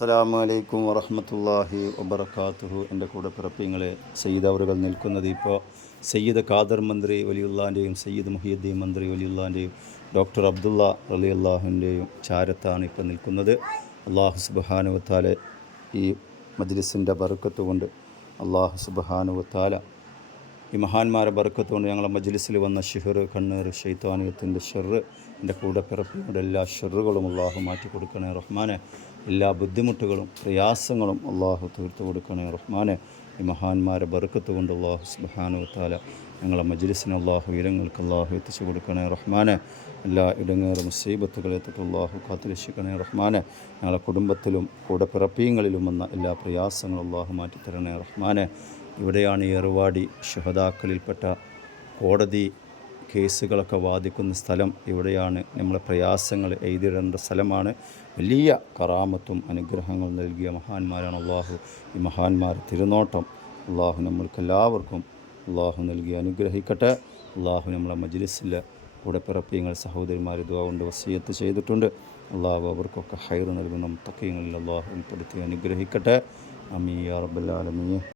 അസ്സലാമു വലൈക്കും വറഹമത്തല്ലാഹി വബർക്കാത്തുഹു എന്റെ കൂടെ പിറപ്പിങ്ങളെ സയ്യിദ് അവറുകൾ നിൽക്കുന്നത് ഇപ്പോൾ സയ്യിദ് ഖാദർ മന്ത്രി വലിയുള്ളാന്റെയും സയ്യിദ് മുഹിയുദ്ദീൻ മന്ത്രി വലിയുള്ളാന്റെയും ഡോക്ടർ അബ്ദുള്ള അലി അള്ളാഹുവിന്റെയും ചാരത്താണ് ഇപ്പോൾ നിൽക്കുന്നത്. അള്ളാഹു സുബാനുവത്താലെ ഈ മജ്ലിസിന്റെ ബറുക്കത്ത് കൊണ്ട് അള്ളാഹു സുബാനുവത്താല ഈ മഹാന്മാരെ ബർക്കത്തുകൊണ്ട് ഞങ്ങളെ മജ്ലിസിൽ വന്ന ഷിഹർ കണ്ണീർ ഷെയ്ത്താനിയത്തിന്റെ ഷെറ് എന്റെ കൂടെ പിറപ്പിയുടെ എല്ലാ ഷെറുകളും അള്ളാഹു മാറ്റി കൊടുക്കണേ റഹ്മാനെ. എല്ലാ ബുദ്ധിമുട്ടുകളും പ്രയാസങ്ങളും അള്ളാഹു തീർത്തു കൊടുക്കണേ റഹ്മാനെ. ഈ മഹാന്മാരെ ബർക്കത്ത് കൊണ്ട് അള്ളാഹു സുബാനു താല ഞങ്ങളെ മജ്ലിസിന് അള്ളാഹു ഇടങ്ങൾക്ക് അള്ളാഹു എത്തിച്ചു കൊടുക്കണേ റഹ്മാനെ. എല്ലാ ഇടങ്ങേറും മുസീബത്തുകളെ തൊട്ട് അള്ളാഹു കാത്തുരക്ഷിക്കണേ റഹ്മാനെ. ഞങ്ങളെ കുടുംബത്തിലും കൂടെ പിറപ്പിയങ്ങളിലും വന്ന എല്ലാ പ്രയാസങ്ങളും അള്ളാഹു മാറ്റിത്തരണേ റഹ്മാനെ. ഇവിടെയാണ് ഏറുവാടി ഷുഹദാക്കളിൽപ്പെട്ട കോടതി കേസുകളൊക്കെ വാദിക്കുന്ന സ്ഥലം. ഇവിടെയാണ് നമ്മളെ പ്രയാസങ്ങൾ എഴുതിയിടേണ്ട സ്ഥലമാണ്. വലിയ കറാമത്തും അനുഗ്രഹങ്ങളും നൽകിയ മഹാന്മാരാണ് അള്ളാഹു. ഈ മഹാന്മാർ തിരുനോട്ടം അള്ളാഹു നമ്മൾക്കെല്ലാവർക്കും അള്ളാഹു നൽകി അനുഗ്രഹിക്കട്ടെ. അള്ളാഹു നമ്മളെ മജ്ലിസിലെ കൂടെ പിറപ്പിയങ്ങൾ സഹോദരിമാർ കൊണ്ട് വസീയത്ത് ചെയ്തിട്ടുണ്ട്. അള്ളാഹു അവർക്കൊക്കെ ഹൈർ നൽകുന്ന തക്കയങ്ങളിൽ അള്ളാഹു ഉൾപ്പെടുത്തി അനുഗ്രഹിക്കട്ടെ. അമീ ആലമീൻ.